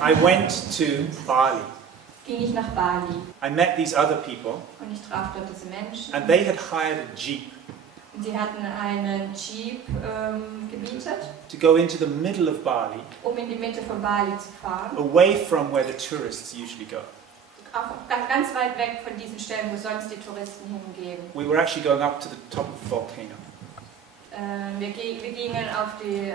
I went to Bali. Ging ich nach Bali. I met these other people. Und ich traf dort diese Menschen. And they had hired a jeep. Und sie hatten einen Jeep gemietet. To go into the middle of Bali. In die Mitte von Bali zu fahren. Away from where the tourists usually go. Ganz weit weg von diesen Stellen, wo sonst die Touristen hingehen. We were actually going up to the top of the volcano. Wir gingen auf den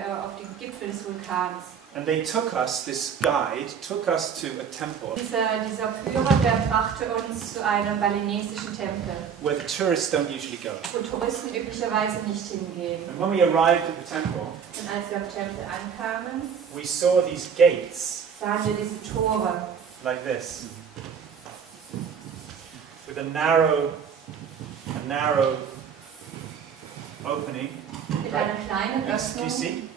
Gipfel des Vulkans. And they took us, this guide, took us to a temple. Dieser Führer, der brachte uns zu einem balinesischen Tempel. Where the tourists don't usually go. Wo Touristen üblicherweise nicht hingehen. And when we arrived at the temple, und als wir am Tempel ankamen, we saw these gates. Sahen wir diese Tore. Like this. With a narrow opening. Mit einer kleinen Yes, do you Öffnung. see?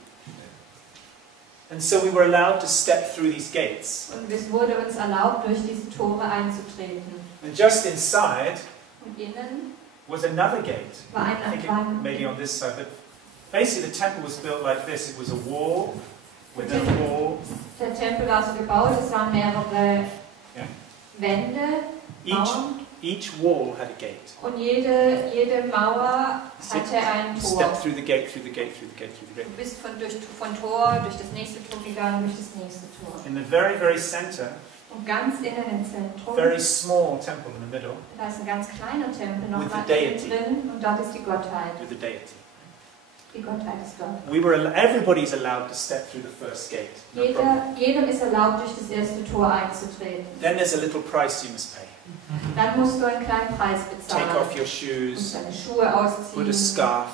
And so we were allowed to step through these gates. Und es wurde uns erlaubt, durch diese Tore einzutreten. And just inside und innen was another gate. war I think it maybe on this side, but basically the temple was built like this. It was a wall with a wall. Der Tempel war so gebaut, es waren mehrere Wände, Mauern. Each wall had a gate. Und jede Mauer hatte ein Tor. Step through the gate, through the gate, through the gate, through the gate. Du bist von Tor durch das nächste Tor gegangen, durch das nächste Tor. In the very, very center, und ganz innen im Zentrum, very small temple in the middle, da ist ein ganz kleiner Tempel noch with the drin und dort ist die Gottheit. With the deity. Die Gottheit ist dort. Everybody's allowed to step through the first gate. No jedem ist erlaubt, durch das erste Tor einzutreten. Then there's a little price you must pay. Dann musst du einen kleinen Preis bezahlen. Take off your shoes. Musst deine Schuhe ausziehen. Put a scarf.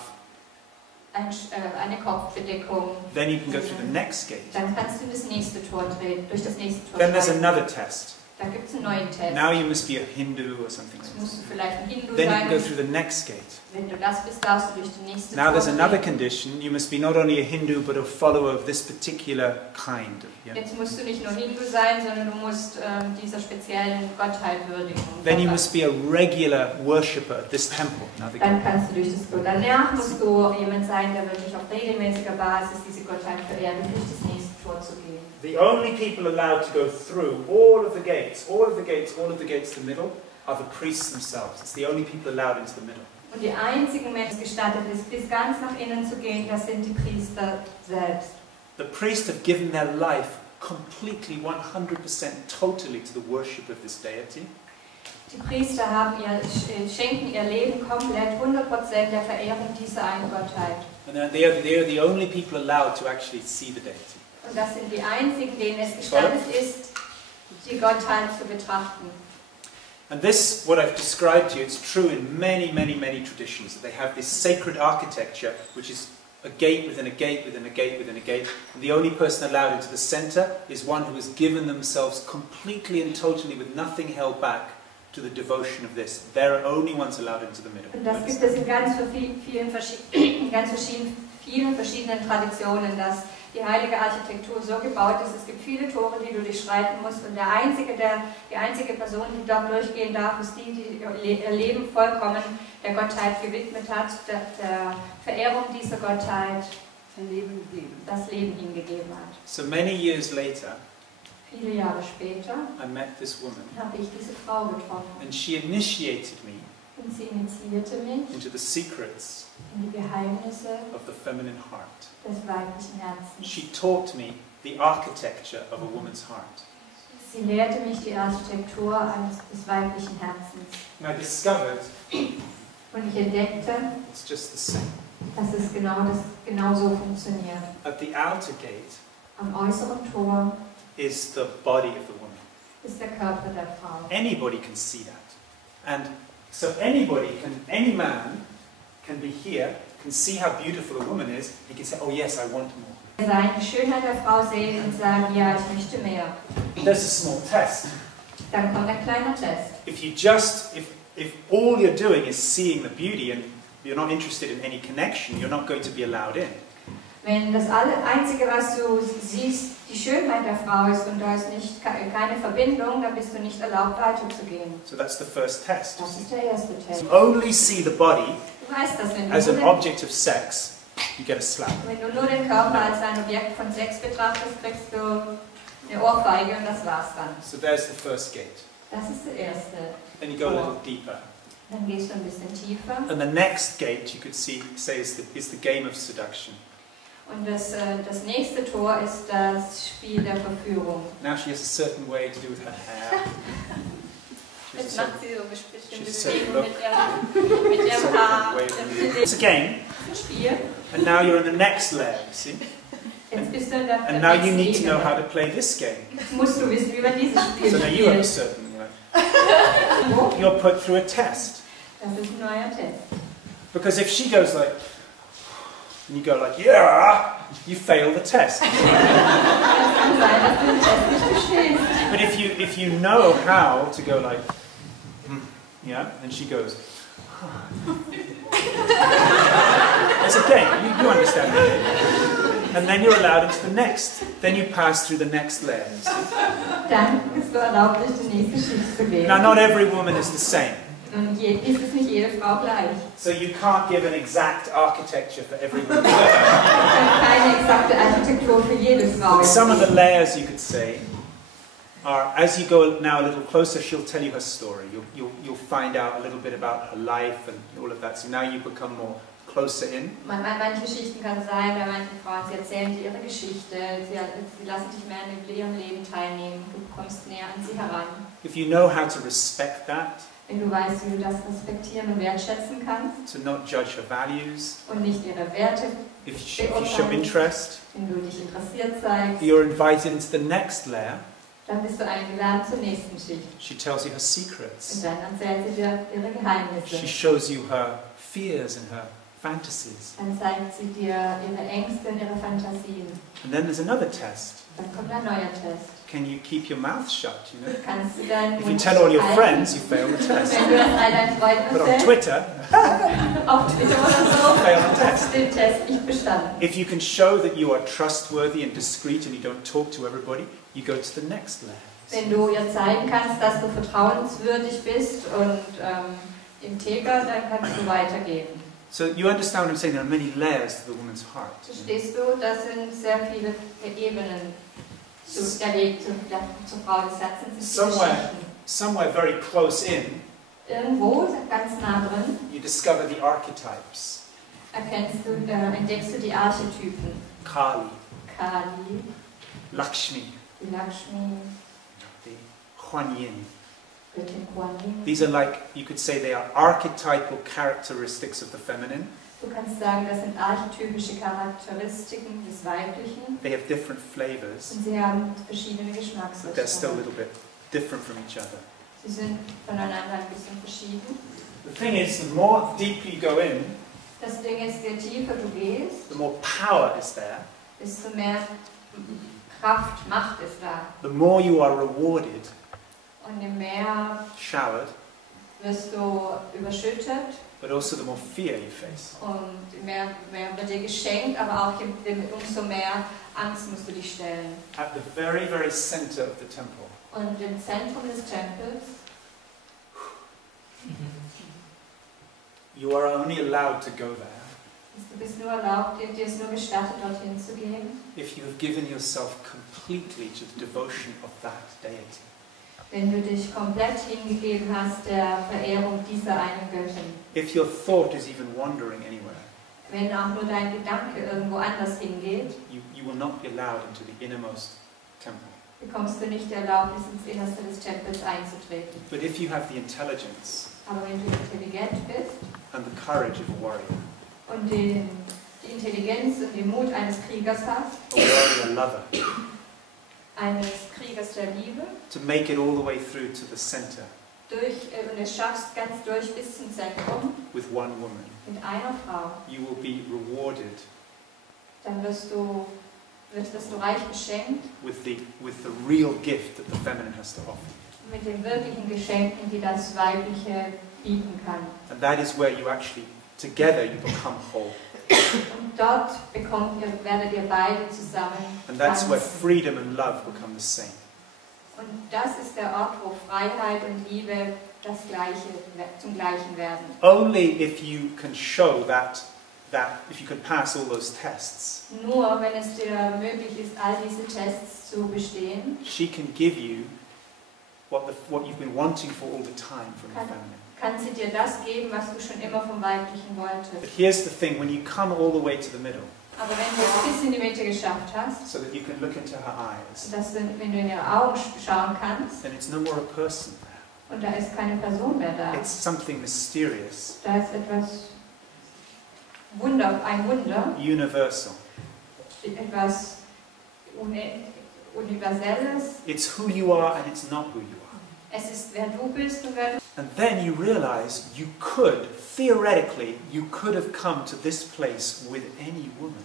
Eine Kopfbedeckung. Then you can go through the next gate. Dann kannst du das nächste Tor treten, durch das nächste Tor. Then there's another test. Da gibt es einen neuen Test. Now you must be a Hindu or something like that. Musst du vielleicht ein Hindu then sein. you can go through the next gate. Wenn du das bist, darfst du durch die nächste Now Tor there's another condition. You must be not only a Hindu but a follower of this particular kind. Jetzt musst du nicht nur Hindu sein, sondern du musst dieser speziellen Gottheit würdigen. Then you must be a regular worshipper at this temple. Dann kannst du durch das Tor. Danach musst du jemand sein, der wirklich auf regelmäßiger Basis diese Gottheit verehrt, durch das nächste Tor zu gehen. The only people allowed to go through all of the gates, all of the gates, all of the gates to the middle, are the priests themselves. It's the only people allowed into the middle. Und die einzigen Menschen, die gestattet ist, bis ganz nach innen zu gehen, das sind die Priester selbst. The priests have given their life completely, 100%, totally to the worship of this deity. Die Priester schenken ihr Leben komplett, 100% der Verehrung dieser einen Gottheit. And they are the only people allowed to actually see the deity. Und das sind die einzigen, denen es gestattet ist, die Gottheit zu betrachten. And this, what I've described to you, it's true in many, many, many traditions. They have this sacred architecture, which is a gate within a gate within a gate within a gate. And the only person allowed into the center is one who has given themselves completely and totally, with nothing held back, to the devotion of this. They're the only ones allowed into the middle. Und das gibt es in ganz vielen verschiedenen Traditionen, dass die heilige Architektur so gebaut ist. Es gibt viele Tore, die du durchschreiten musst, und die einzige Person, die dort durchgehen darf, ist die, die ihr Leben vollkommen der Gottheit gewidmet hat, der Verehrung dieser Gottheit das Leben hingegeben hat. So many years later, viele Jahre später, I met this woman, habe ich diese Frau getroffen. And she initiated me und sie initiierte mich into the secrets in die Geheimnisse of the feminine heart. Des weiblichen Herzens. She taught me the architecture of a woman's heart. Sie lehrte mich die Architektur des weiblichen Herzens. And I discovered und ich entdeckte, it's just the same. Dass es genau so funktioniert. At the outer gate, am äußeren Tor, is the body of the woman. Ist der Körper der Frau. Anybody can see that, and so any man can be here, can see how beautiful a woman is. He can say, "Oh yes, I want more." Die Schönheit der Frau sehen und sagen, ja, ich möchte mehr. There's a small test. Dann kommt ein kleiner Test. If all you're doing is seeing the beauty and you're not interested in any connection, you're not going to be allowed in. Wenn das Einzige, was du siehst, die Schönheit der Frau ist und da ist keine Verbindung, dann bist du nicht erlaubt, weiterzugehen. So that's the first test. Das ist der erste Test. You only see the body du weißt das, wenn du as an object of sex, you get a slap. Wenn du nur den Körper als ein Objekt von Sex betrachtest, kriegst du eine Ohrfeige und das war's dann. So there's the first gate. Das ist der erste. Then you go a little deeper. Dann gehst du ein bisschen tiefer. And the next gate you could say is the game of seduction. Und das nächste Tor ist das Spiel der Verführung. Now she has a certain way to do with her hair. Jetzt macht sie so bestimmte she's a certain Bewegungen mit ihrem Haar. It's a game. Ein Spiel. And now you're in the next layer, you see? Jetzt bist du in der And now you nächsten need to know Ebene. how to play this game. Jetzt musst du wissen, wie man dieses Spiel So now you have a spielt. certain, you're put through a test. Das ist ein neuer Test. Because if she goes like, and you go like, yeah, you fail the test. Es kann sein, dass du den Test nicht bestehst. But if you know how to go like, yeah, and she goes, it's a game, you understand that. And then you're allowed into the next. Then you pass through the next layer. You see? Dann bist du erlaubt, durch die nächste Schicht zu gehen. Now not every woman is the same. Und ist es nicht jede Frau gleich. So you can't give an exact architecture for every woman. Es gibt keine exakte Architektur für jede Frau. Some of the layers, you could say, are, as you go now a little closer, she'll tell you her story. You'll find out a little bit about her life and all of that. So now you become more closer in. Manche Schichten kann sein, bei manchen Frauen, sie erzählen dir ihre Geschichte, sie lassen dich mehr an ihrem Leben teilnehmen, du kommst näher an sie heran. If you know how to respect that, Wenn du weißt, wie du das respektieren und wertschätzen kannst to not judge her values, und nicht ihre Werte, if you show interest, wenn du dich interessiert zeigst, you're invited into the next layer. dann bist du eingeladen zur nächsten Schicht. She tells you her secrets. Und dann erzählt sie dir ihre Geheimnisse. She shows you her fears and her fantasies. Dann zeigt sie dir ihre Ängste und ihre Fantasien. And then there's another test. Dann kommt ein neuer Test. Can you keep your mouth shut, you know? Kannst du deinen If you Mund tell all your halten? friends, you fail the test. Wenn du das all deinen Freunden But on erzählst, Twitter, auf Twitter oder so, fail the hast test. du den Test nicht bestanden. If you can show that you are trustworthy and discreet and you don't talk to everybody, you go to the next layer. Wenn du ihr zeigen kannst, dass du vertrauenswürdig bist und integer, dann kannst du weitergehen. So you understand what I'm saying? There are many layers to the woman's heart. Verstehst du, das sind sehr viele Ebenen zur Frau des Herzens. Somewhere very close in, Irgendwo, ganz nah drin, you discover the archetypes. entdeckst du die Archetypen. Kali, Kali, Lakshmi, die Lakshmi, the Kuan Yin. Göttin Kuan Yin. These are like, you could say they are archetypal characteristics of the feminine. Du kannst sagen, das sind archetypische Charakteristiken des Weiblichen. They have different flavors, Und sie haben verschiedene but they're still a Geschmacksrichtungen. little bit different from each other. Sie sind voneinander ein bisschen verschieden. The thing is, the more deep you go in, Das Ding ist, je tiefer du gehst, the more power is there, desto mehr Kraft, Macht ist da. the more you are rewarded, Und je mehr showered, wirst du überschüttet but also the more fear you face. und mehr wird dir geschenkt, aber auch umso mehr Angst musst du dich stellen. At the very, very center of the temple, Und im Zentrum des Tempels you are only allowed to go there du bist nur erlaubt, dir ist nur gestattet, dorthin zu gehen, if you have given yourself completely to the devotion of that deity. wenn du dich komplett hingegeben hast der Verehrung dieser einen Göttin. If your thought is even wandering anywhere, Wenn auch nur dein Gedanke irgendwo anders hingeht, you will not be allowed into the innermost temple. bekommst du nicht die Erlaubnis, ins Innerste des Tempels einzutreten. But if you have the intelligence Aber wenn du intelligent bist and the courage of a warrior, und die Intelligenz und den Mut eines Kriegers hast, a warrior lover, eines Kriegers der Liebe, to make it all the way through to the center und es schaffst ganz durch bis zum Zentrum with one woman, mit einer Frau, you will be rewarded dann wirst du reich beschenkt with the real gift that the feminine has to offer. mit den wirklichen Geschenken, die das Weibliche bieten kann. And that is where you actually, together, you become whole. Und dort werdet ihr beide zusammen And that's where tanzen. freedom and love become the same. Und das ist der Ort, wo Freiheit und Liebe zum Gleichen werden. Only if you can show that if you can pass all those tests, Nur wenn es dir möglich ist, all diese Tests zu bestehen, she can give you what you've been wanting for all the time from the feminine. kann sie dir das geben, was du schon immer vom Weiblichen But wolltest. here's the thing, when you come all the way to the middle, Aber wenn du es bis in die Mitte geschafft hast, so that you can look into her eyes, dass du, wenn du in ihre Augen schauen kannst, then it's no more a person there. und da ist keine Person mehr da, It's something mysterious, da ist etwas ein Wunder, universal. etwas Universelles. It's who you are and it's not who you are. Es ist, wer du bist und wer du. And then you realize you could, theoretically, you could have come to this place with any woman.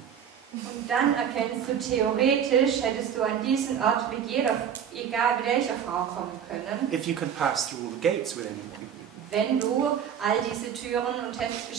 Und dann erkennst du, theoretisch hättest du an diesen Ort mit egal welcher Frau kommen können, If you can pass through all the gates with any woman. wenn du all diese Türen und hättest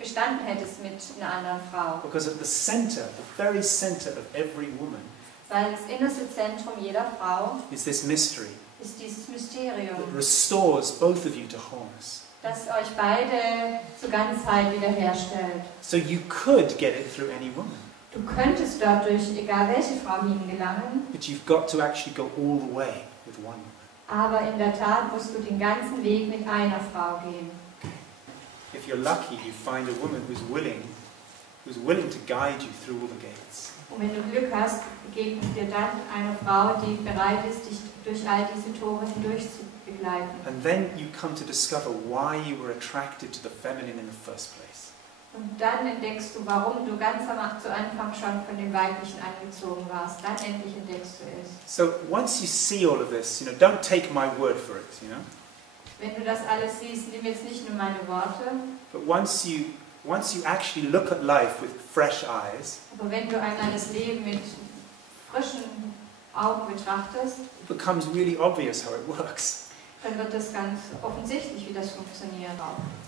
bestanden hättest mit einer anderen Frau. Because at the center, the very center of every woman, Weil das innerste Zentrum jeder Frau is this mystery ist dieses Mysterium, that restores both of you to wholeness. das euch beide zur Ganzheit wiederherstellt. So you could get it through any woman, Du könntest dort durch egal welche Frau hingelangen, but you've got to actually go all the way with one woman. aber in der Tat musst du den ganzen Weg mit einer Frau gehen. If you're lucky, you find a woman who's willing to guide you through all the gates. Und wenn du Glück hast, begegnet dir dann eine Frau, die bereit ist, dich durch all diese Tore hindurch zu begleiten. And then you come to discover why you were attracted to the feminine in the first place. Und dann entdeckst du, warum du ganz zu Anfang schon von dem Weiblichen angezogen warst. Dann endlich entdeckst du es. So once you see all of this, don't take my word for it, Wenn du das alles siehst, nimm jetzt nicht nur meine Worte, But once you actually look at life with fresh eyes, aber wenn du einmal das Leben mit frischen Augen betrachtest, it becomes really obvious how it works. dann wird es ganz offensichtlich, wie das funktioniert.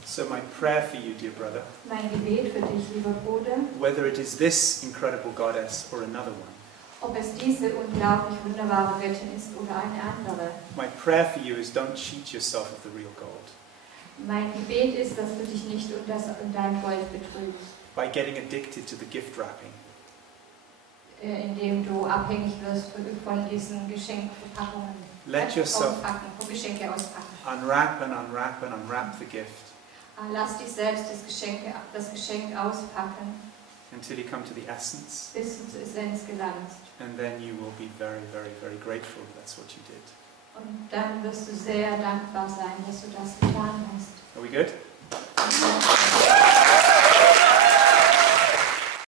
So my prayer for you, dear brother, Mein Gebet für dich, lieber Bruder, whether it is this incredible goddess or another one, ob es diese unglaublich wunderbare Göttin ist oder eine andere. my prayer for you is don't cheat yourself of the real gold Mein Gebet ist, dass du dich nicht in dein Gold betrügst, by getting addicted to the gift wrapping. Indem du abhängig wirst von diesen Geschenkverpackungen. Let yourself Von Geschenke auspacken. unwrap and unwrap and unwrap the gift Lass dich selbst das Geschenk auspacken, until you come to the essence, bis du zur Essenz gelangst. and then you will be very, very, very grateful that's what you did. Und dann wirst du sehr dankbar sein, dass du das getan hast. Are we good?